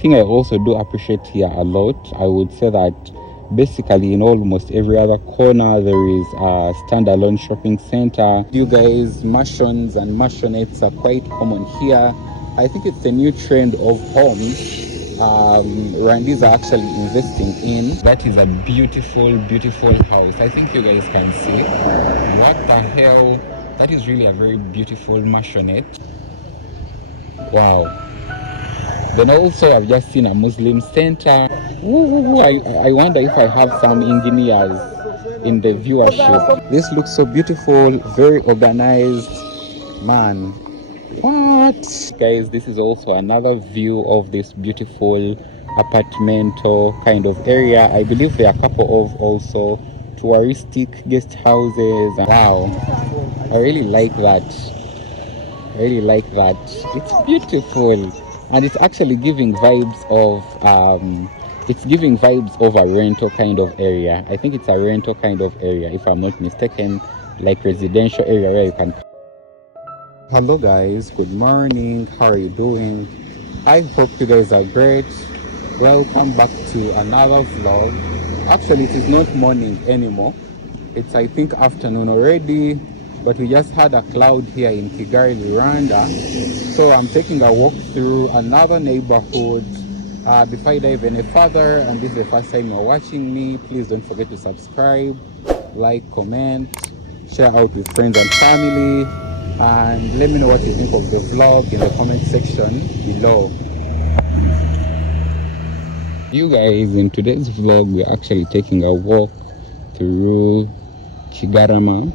Thing I also do appreciate here a lot, I would say that basically in almost every other corner there is a standalone shopping center. You guys, mansions and mansionettes are quite common here. I think it's a new trend of homes Rwandise are actually investing in. That is a beautiful, beautiful house. I think you guys can see. What the hell? That is really a very beautiful mansionette. Wow. Then also I've just seen a Muslim center. Ooh, I wonder if I have some engineers in the viewership. This looks so beautiful, very organized. Man, what? Guys, this is also another view of this beautiful apartmental kind of area. I believe there are a couple of also touristic guest houses. Wow, I really like that. I really like that. It's beautiful. And it's actually giving vibes of a rental kind of area. I think it's a rental kind of area, if I'm not mistaken, like residential area where you can. Hello guys, good morning. How are you doing? I hope you guys are great. Welcome back to another vlog. Actually, it is not morning anymore. It's, I think, afternoon already. But we just had a cloud here in Kigali, Rwanda. So I'm taking a walk through another neighborhood. Before I dive any further, and this is the first time you're watching me, please don't forget to subscribe, like, comment, share out with friends and family, and let me know what you think of the vlog in the comment section below. You guys, in today's vlog, we're actually taking a walk through Kigarama.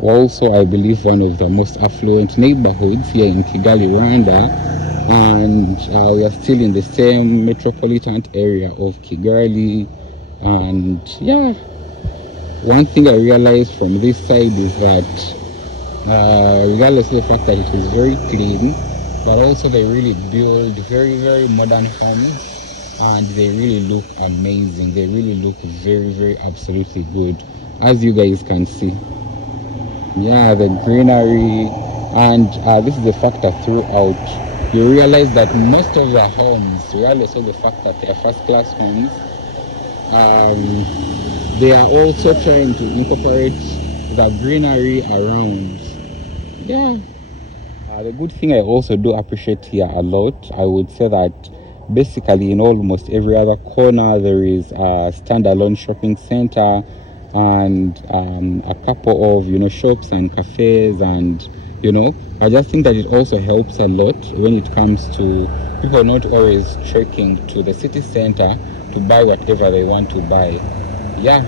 Also, I believe one of the most affluent neighborhoods here in Kigali, Rwanda, and we are still in the same metropolitan area of Kigali. And yeah, one thing I realized from this side is that regardless of the fact that it is very clean, but also they really build very, very modern homes, and they really look amazing. They really look very, very absolutely good, as you guys can see. Yeah, the greenery, and this is the factor throughout. You realize that most of the homes, regardless of the fact that they are first-class homes, they are also trying to incorporate the greenery around. Yeah. The good thing I also do appreciate here a lot, I would say that basically in almost every other corner there is a standalone shopping center, and a couple of shops and cafes, and I just think that it also helps a lot when it comes to people not always trekking to the city center to buy whatever they want to buy. Yeah,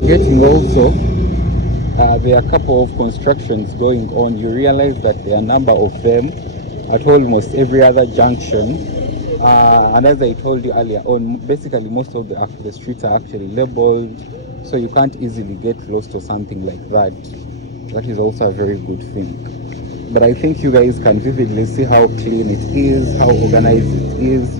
getting also there are a couple of constructions going on. You realize that there are a number of them at almost every other junction. And as I told you earlier on, basically most of the streets are actually labeled, so you can't easily get close to something like that. That is also a very good thing. But I think you guys can vividly see how clean it is, how organized it is.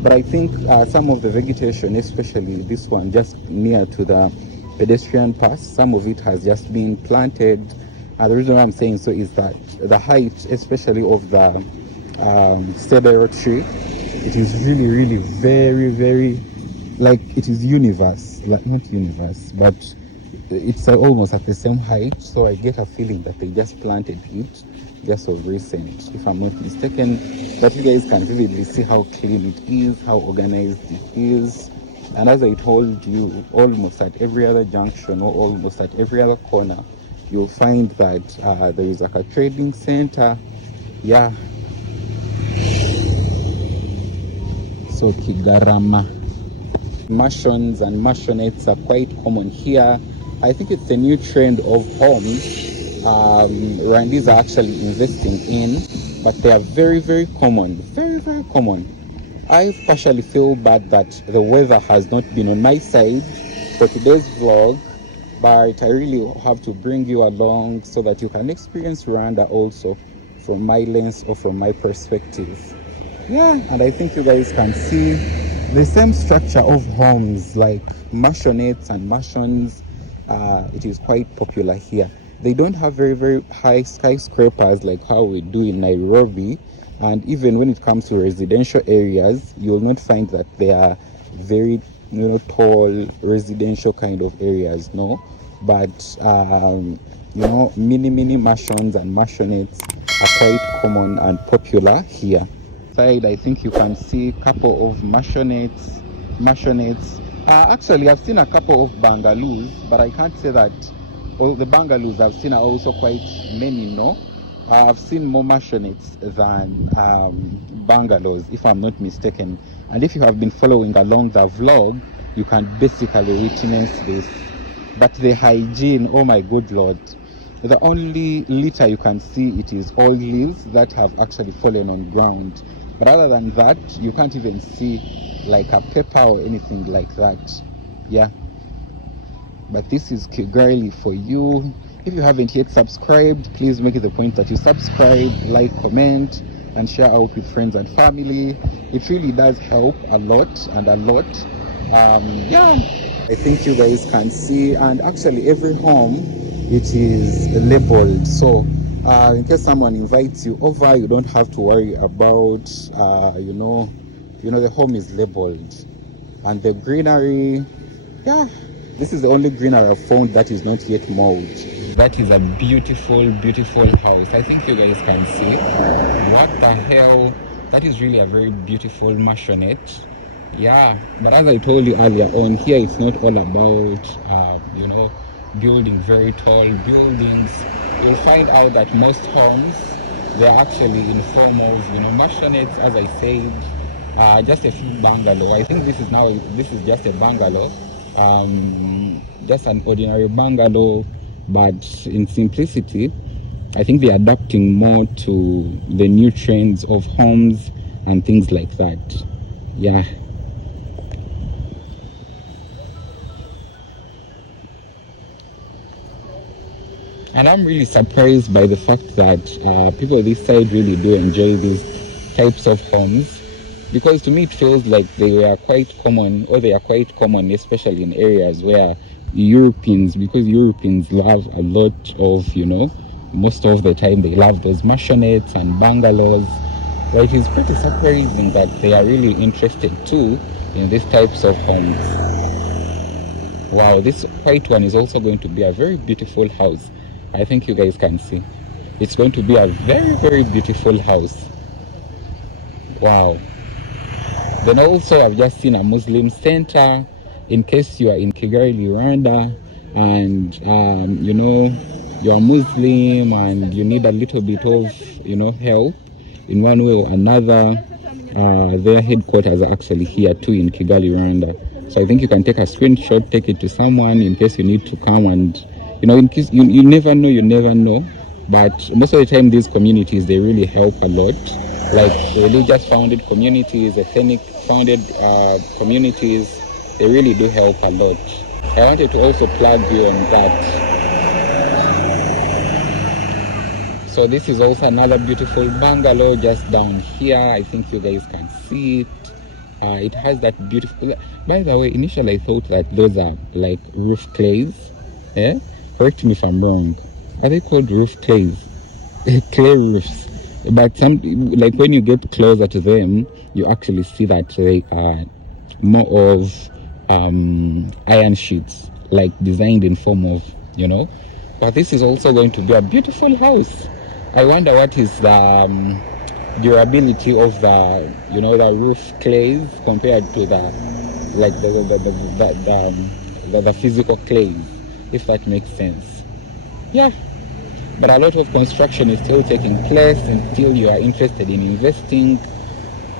But I think some of the vegetation, especially this one just near to the pedestrian pass, some of it has just been planted. The reason why I'm saying so is that the height, especially of the cedar tree, it is really, really very, very, like, it is universe, like not universe, but it's almost at the same height. So I get a feeling that they just planted it just of recent, if I'm not mistaken. But you guys can vividly see how clean it is, how organized it is. And as I told you, almost at every other junction or almost at every other corner, you'll find that there is like a trading center. Yeah. So Kigarama. Mansions and mansionettes are quite common here. I think it's a new trend of homes Rwandese are actually investing in, but they are very, very common. Very, very common. I partially feel bad that the weather has not been on my side for today's vlog, but I really have to bring you along so that you can experience Rwanda also from my lens or from my perspective. Yeah, and I think you guys can see the same structure of homes like mansionettes and mansions. It is quite popular here. They don't have very high skyscrapers like how we do in Nairobi. And even when it comes to residential areas, you'll not find that they are very, tall residential kind of areas, no. But mini mansions and mansionettes are quite common and popular here. Side, I think you can see a couple of mansionettes. Actually, I've seen a couple of bungalows, but I can't say that all the bungalows I've seen are also quite many, no. I've seen more mansionettes than bungalows, if I'm not mistaken. And if you have been following along the vlog, you can basically witness this. But the hygiene, oh my good lord. The only litter you can see, it is all leaves that have actually fallen on ground. But other than that, you can't even see like a paper or anything like that. Yeah. But this is Kigali for you. If you haven't yet subscribed, please make it the point that you subscribe, like, comment, and share out with friends and family. It really does help a lot and a lot. Yeah, I think you guys can see, and actually every home, it is labeled. So in case someone invites you over, you don't have to worry about, the home is labeled. And the greenery, yeah, this is the only greenery I've found that is not yet mowed. That is a beautiful house. I think you guys can see. What the hell? That is really a very beautiful mansionette. Yeah, but as I told you earlier on, here it's not all about building very tall buildings. You'll find out that most homes, they're actually in form of mansionettes, as I said. Just a few bungalow. I think this is just a bungalow, just an ordinary bungalow, but in simplicity. I think they're adapting more to the new trends of homes and things like that. Yeah. And I'm really surprised by the fact that people this side really do enjoy these types of homes, because to me it feels like they are quite common, especially in areas where Europeans love a lot of, most of the time they love those mansionettes and bungalows. But it is pretty surprising that they are really interested too in these types of homes. Wow, this white one is also going to be a very beautiful house. I think you guys can see. It's going to be a very beautiful house. Wow. Then also I've just seen a Muslim center. In case you are in Kigali, Rwanda, and you're Muslim and you need a little bit of help in one way or another, their headquarters are actually here too in Kigali, Rwanda. So I think you can take a screenshot, take it to someone in case you need to come, and in case you never know. But most of the time these communities, they really help a lot, like religious founded communities, ethnic founded communities. They really do help a lot. I wanted to also plug you on that. So this is also another beautiful bungalow just down here. I think you guys can see it. It has that beautiful, by the way, initially I thought that those are like roof clays. Yeah? Correct me if I'm wrong. Are they called roof clays? Clay roofs. But like when you get closer to them, you actually see that they are more of iron sheets, like designed in form of, But this is also going to be a beautiful house. I wonder what is the durability of the the roof clays compared to the physical clays, if that makes sense. Yeah, but a lot of construction is still taking place. Until you are interested in investing,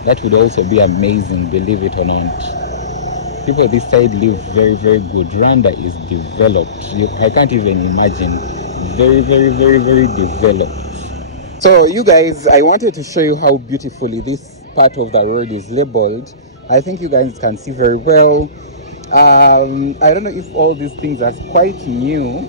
that would also be amazing, believe it or not. People this side live very good. Rwanda is developed. I can't even imagine. Very developed. So you guys, I wanted to show you how beautifully this part of the road is labeled. I think you guys can see very well. I don't know if all these things are quite new,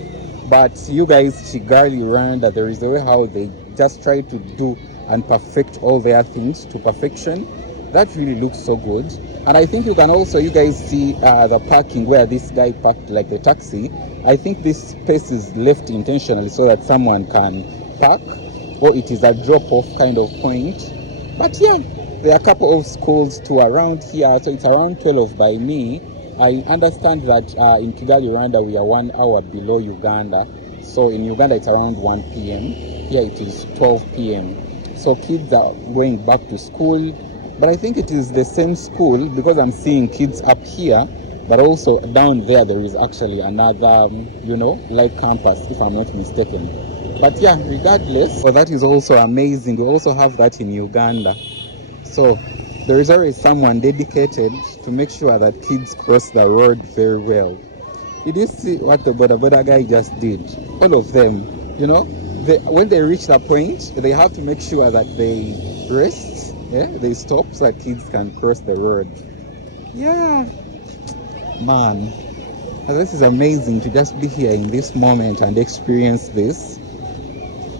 but you guys, Kigali Rwanda, there is a way how they just try to do and perfect all their things to perfection. That really looks so good. And I think you can also, you guys see the parking where this guy parked like the taxi. I think this space is left intentionally so that someone can park, or it is a drop-off kind of point. But yeah, there are a couple of schools too around here, so it's around 12 by me. I understand that in Kigali, Rwanda, we are 1 hour below Uganda. So in Uganda, it's around 1 p.m. Here it is 12 p.m. So kids are going back to school. But I think it is the same school because I'm seeing kids up here, but also down there is actually another, like campus, if I'm not mistaken. But yeah, regardless, so that is also amazing. We also have that in Uganda. So there is always someone dedicated to make sure that kids cross the road very well. Did you see what the boda guy just did? All of them, when they reach that point, they have to make sure that they rest. Yeah, they stop so that kids can cross the road. Yeah, man, this is amazing to just be here in this moment and experience this.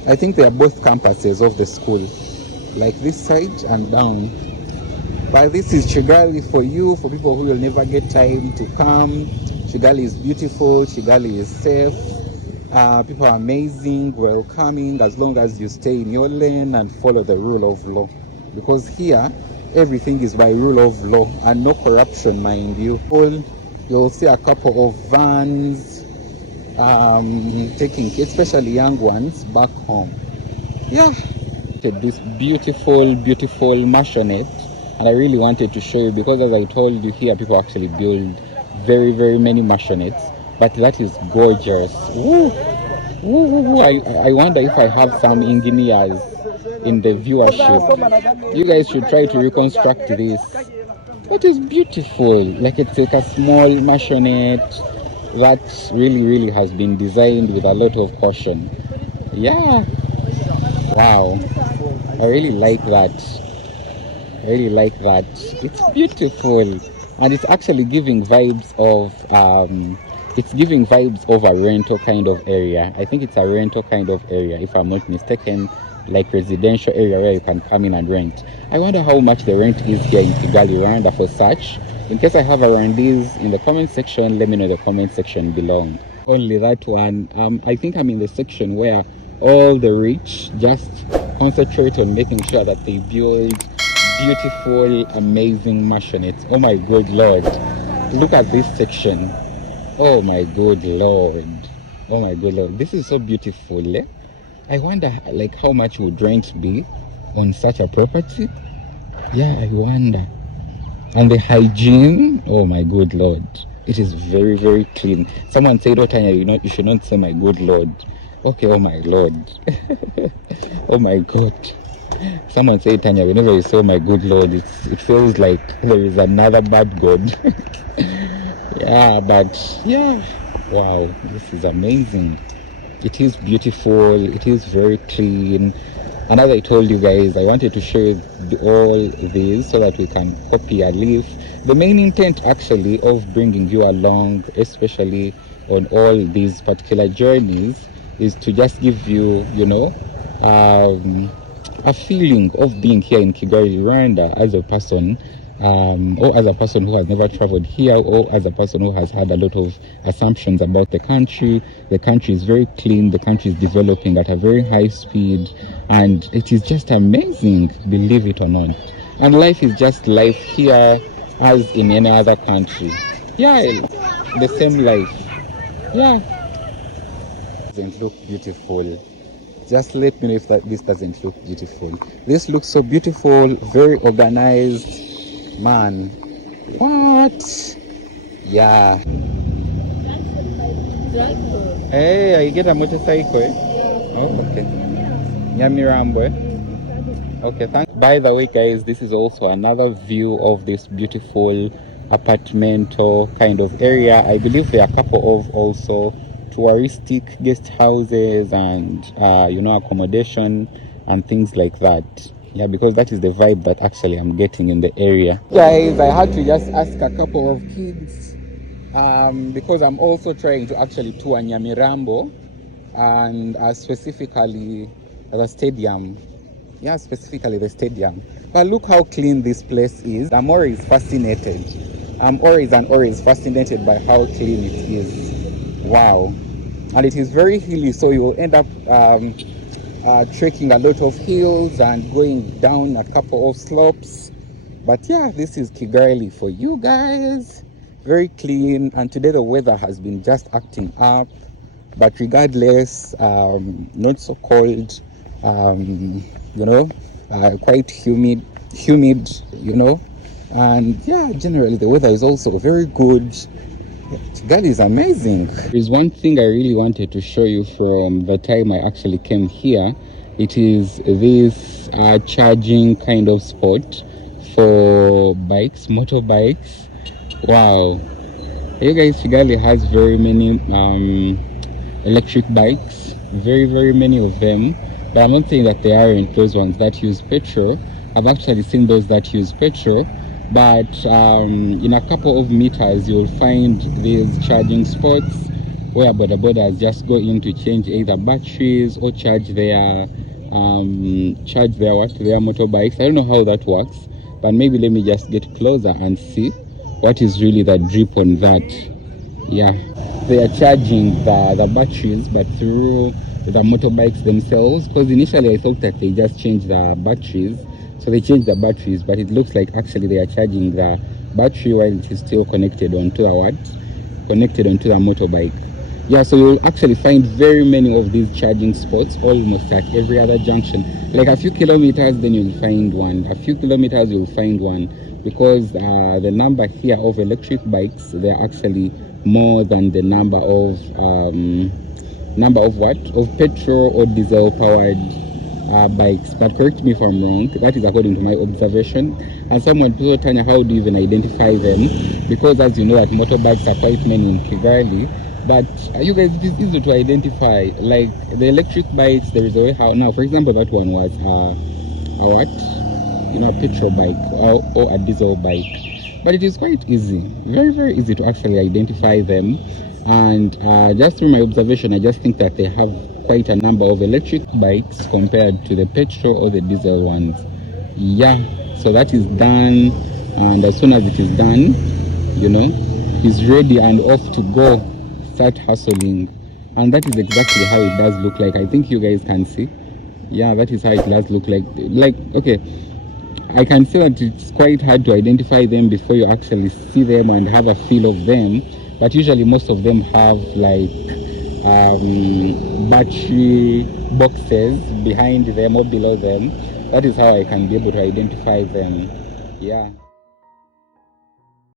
I think they are both campuses of the school, like this side and down. But this is Kigali for you, for people who will never get time to come. Kigali is beautiful, Kigali is safe. People are amazing, welcoming, as long as you stay in your lane and follow the rule of law. Because here, everything is by rule of law and no corruption, mind you. You'll see a couple of vans taking, especially young ones, back home. Yeah. This beautiful, beautiful mansionette, and I really wanted to show you because, as I told you, here people actually build very, very many mansionettes, but that is gorgeous. Woo! Woo! I wonder if I have some engineers in the viewership. You guys should try to reconstruct this. That is beautiful. Like it's like a small mansionette that really, really has been designed with a lot of caution. Yeah. Wow. I really like that. I really like that. It's beautiful, and it's actually giving vibes of a rental kind of area. I think it's a rental kind of area, if I'm not mistaken, like residential area where you can come in and rent. I wonder how much the rent is here in Kigali, Rwanda for such. In case I have a Rwandese in the comment section, let me know in the comment section below. Only that one. I think I'm in the section where all the rich just concentrate on making sure that they build beautiful, amazing mansionettes. Oh my good Lord. Look at this section. Oh my good Lord. Oh my good Lord. This is so beautiful. Eh? I wonder like how much would rent be on such a property? Yeah, I wonder. And the hygiene, oh my good Lord. It is very, very clean. Someone said, oh Tanya, you should not say my good Lord. Okay, oh my Lord. Oh my God. Someone said, Tanya, whenever you say my good Lord, it feels like there is another bad God. Yeah, but yeah. Wow, this is amazing. It is beautiful. It is very clean. And as I told you guys, I wanted to show you all these so that we can copy a leaf. The main intent actually of bringing you along, especially on all these particular journeys, is to just give you, a feeling of being here in Kigali, Rwanda as a person, or as a person who has never traveled here, or as a person who has had a lot of assumptions about the country. The country is very clean, the country is developing at a very high speed, and it is just amazing, believe it or not. And life is just life here as in any other country. Yeah, the same life. Yeah. Doesn't look beautiful. Just let me know if this doesn't look beautiful. This looks so beautiful, very organized. Man, what? Yeah. Hey, I get a motorcycle. Eh? Oh, okay. Nyamirambo. Eh? Okay, thanks. By the way, guys, this is also another view of this beautiful apartmental kind of area. I believe there are a couple of also touristic guest houses and accommodation and things like that. Yeah, because that is the vibe that actually I'm getting in the area. Guys, I had to just ask a couple of kids because I'm also trying to actually tour Nyamirambo and specifically the stadium. yeah, specifically the stadium. But look how clean this place is. I'm always fascinated. I'm always fascinated by how clean it is. Wow. And it is very hilly, so you will end up trekking a lot of hills and going down a couple of slopes. But yeah, this is Kigali for you guys. Very clean, and today the weather has been just acting up. But regardless, not so cold, quite humid, and yeah, generally the weather is also very good. Kigali is amazing. There's one thing I really wanted to show you from the time I actually came here. It is this charging kind of spot for bikes, motorbikes. Wow. You guys, Kigali has very many electric bikes, very many of them, but I'm not saying that they aren't those ones that use petrol. I've actually seen those that use petrol, but in a couple of meters you'll find these charging spots where bodabodas just go in to change either batteries or charge their motorbikes. I don't know how that works, but maybe let me just get closer and see what is really the drip on that. Yeah, they are charging the batteries, but through the motorbikes themselves, because initially I thought that they just changed the batteries. So they changed the batteries, but it looks like actually they are charging the battery while it is still connected onto the motorbike. Yeah, so you'll actually find very many of these charging spots almost at every other junction. Like a few kilometers, then you'll find one. A few kilometers, you'll find one, because the number here of electric bikes, they're actually more than the number of petrol or diesel powered bikes. But correct me if I'm wrong, that is according to my observation. And someone told Tanya, how do you even identify them? Because as you know, that motorbikes are quite many in Kigali, but you guys, it is easy to identify. Like the electric bikes, there is a way how, now for example, that one was a petrol bike or a diesel bike, but it is quite easy, very easy to actually identify them. And just through my observation, I just think that they have quite a number of electric bikes compared to the petrol or the diesel ones. Yeah, so that is done, and as soon as it is done, he's ready and off to go, start hustling. And that is exactly how it does look like. I think you guys can see. Yeah, that is how it does look like. Okay, I can see that it's quite hard to identify them before you actually see them and have a feel of them, but usually most of them have like battery boxes behind them or below them. That is how I can be able to identify them. Yeah.